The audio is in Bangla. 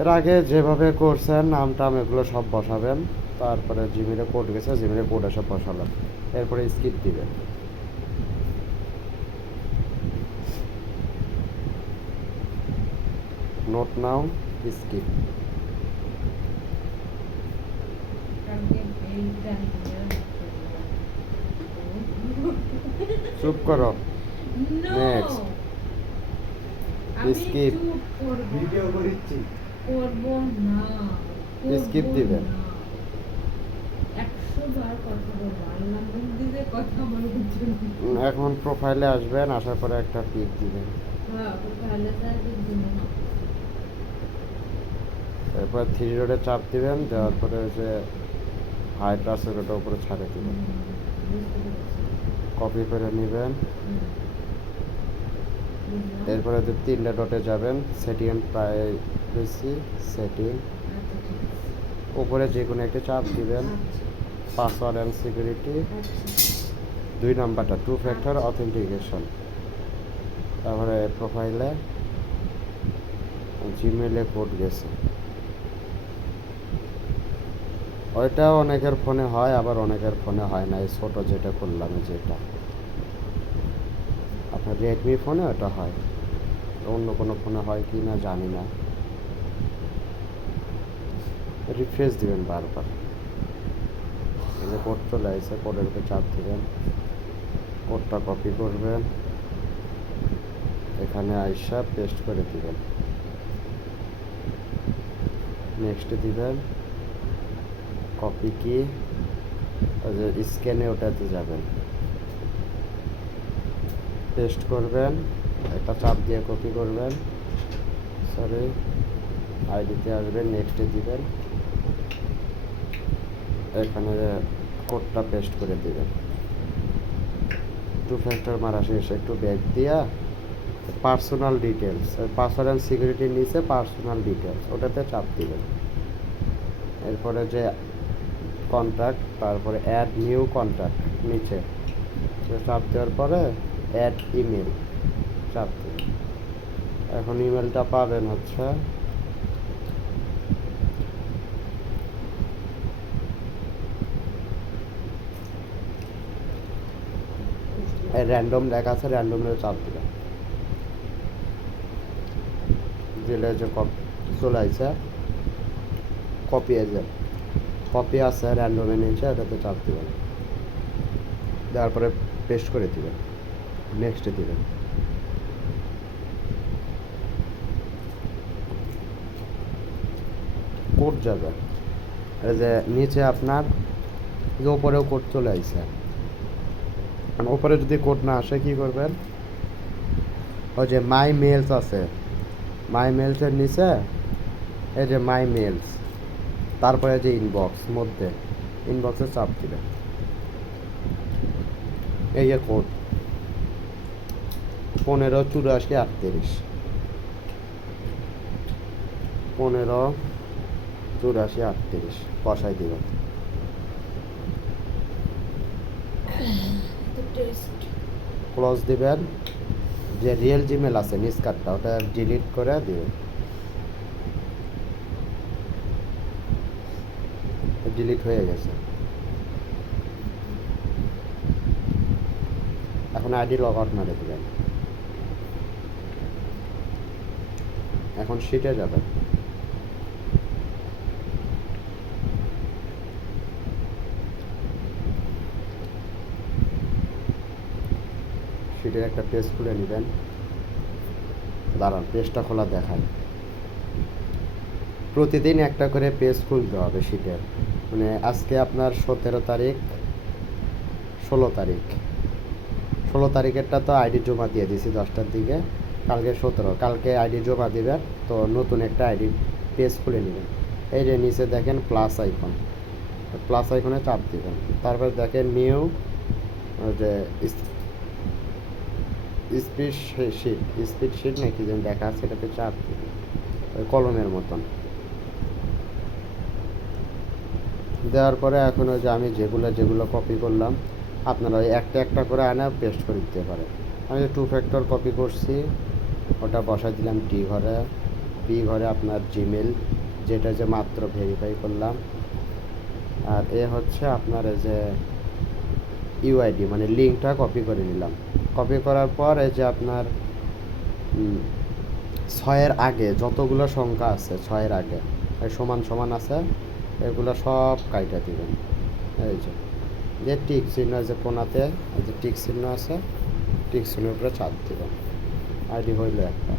এর আগে যেভাবে করছেন নাম টাম এগুলো সব বসাবেন, তারপরে জিমেলে কোড গেছে, জিমেলে কোড এসে বসালাম, এরপরে স্কিপ দিবেন। নোট নাও, স্কিপ। চুপ করো। নেক্সট। স্কিপ। ভিডিও করিচ্ছি। করব না। স্কিপ দিবেন। 100 বার কথা বলবো, আল্লাহ মুখ দিয়ে কথা বলবো। এখন প্রোফাইলে আসবেন, আসার পরে একটা পিক দিবেন। হ্যাঁ, তাহলে তার দিন না। এরপর থ্রি রোডে চাপ দিবেন, দেওয়ার পরে যে হাইট আছে ওটা উপরে ছাড়ে দিবেন, কপি করে নেবেন। এরপরে তিনটা ডটে যাবেন, সেটিং এন্ড প্রাইভেসি সেটিং, উপরে যে কোনো একটা চাপ দিবেন, পাসওয়ার্ড অ্যান্ড সিকিউরিটি, 2 নাম্বারটা 2 ফ্যাক্টর অথেন্টিকেশন। তারপরে প্রোফাইলে জিমেলে কোড গেছে, ওইটা অনেকের ফোনে হয়, আবার অনেকের ফোনে হয় না। এই ছোটো যেটা করলাম, যেটা আপনার রেডমি ফোনে ওটা হয়, অন্য কোনো ফোনে হয় কি না জানি না। রিফ্রেশ দিবেন বারবার। এই যে কোড চলে আসছে, কোডের উপর চাপ দিবেন, কোডটা কপি করবেন, এখানে আইসা পেস্ট করে দিবেন, নেক্সট দিবেন। কপি কি, ওই যে স্ক্যানে ওটাতে যাবেন, পেস্ট করবেন, একটা চাপ দিয়ে কপি করবেন, সরি আইডিতে আসবেন, নেক্সটে দিবেন, এখানে কোডটা পেস্ট করে দিবেন। 2 ফ্যাক্টর মারা শেষ, একটু ব্যাক দিয়া পার্সোনাল ডিটেলস, পাসওয়ার্ড অ্যান্ড সিকিউরিটির নিচে পার্সোনাল ডিটেলস ওটাতে চাপ দিবেন। এরপরে যে কন্ট্যাক্ট, তারপরে অ্যাড নিউ কন্ট্যাক্ট নিচে চাপ দেওয়ার পরে অ্যাড ইমেল চাপ দিবেন। এখন ইমেলটা পাবেন হচ্ছে র্যান্ডম লেখা আছে, র্যান্ডমে চাপ দিবেন, দিলে যে চলে আসছে কপি এজেন্ট, কপি আছে র্যান্ডমে নিচে, এটাতে চাপ দিবেন, দেওয়ার পরে পেস্ট করে দিবেন, নেক্সটে দিবেন। কোড যাবে, এই যে নিচে আপনার যে ওপরেও কোড চলে আসছে, ওপরে যদি কোড না আসে কি করবেন, ওই যে মাই মেলস আছে, মাই মেলসের নিচে এই যে মাই মেলস, তারপরে যে ইনবক্স, মধ্যে ইনবক্সে চাপ দিবেন, এই যে কোড 158438, 158438 বসাই দিবেন। ক্লোজ দিবেন। যে রিয়েল জিমেল আছে নিচ কার্ডটা, ওটা ডিলিট করে দিবেন, ডিলিট হয়ে গেছে। এখন আইডি লগ আউট মারে দিবেন। এখন শিটে যাবেন, শিটের একটা পেজ খুলে নেবেন। দাঁড়ান পেজটা খোলা দেখায়, প্রতিদিন একটা করে পেজ খুলতে হবে শিটের। মানে আজকে আপনার 17 তারিখ, 16 তারিখ, 16 তারিখেরটা তো আইডি জমা দিয়ে দিয়েছি 10টার দিকে, কালকে 17, কালকে আইডি জমা দিবেন। তো নতুন একটা আইডি পেজ খুলে নেবেন। এই যে নিচে দেখেন প্লাস আইকন, প্লাস আইকনে চাপ দিবেন, তারপর দেখেন নিউ, যে স্পিড শিট নাকি যেন দেখা আছে, এটাতে চাপ দিবেন, ওই কলমের মতন দেওয়ার পরে এখন ওই যে আমি যেগুলো কপি করলাম, আপনারা ওই একটা একটা করে আনা পেস্ট করে দিতে পারেন। আমি যে 2 ফ্যাক্টর কপি করছি ওটা বসাই দিলাম ডি ঘরে, পি ঘরে আপনার জিমেল, যেটা যে মাত্র ভেরিফাই করলাম। আর এ হচ্ছে আপনার এই যে ইউআইডি, মানে লিঙ্কটা কপি করে নিলাম। কপি করার পর এই যে আপনার 6-এর আগে যতগুলো সংখ্যা আছে, 6-এর আগে এই সমান সমান আছে, এগুলো সব কাইটা দিবেন। এই যে টিক চিহ্ন, যে কোনাতে যে টিক চিহ্ন আছে, টিক চিহ্নের উপরে চাপ দিবেন। আইডি হইল একটা।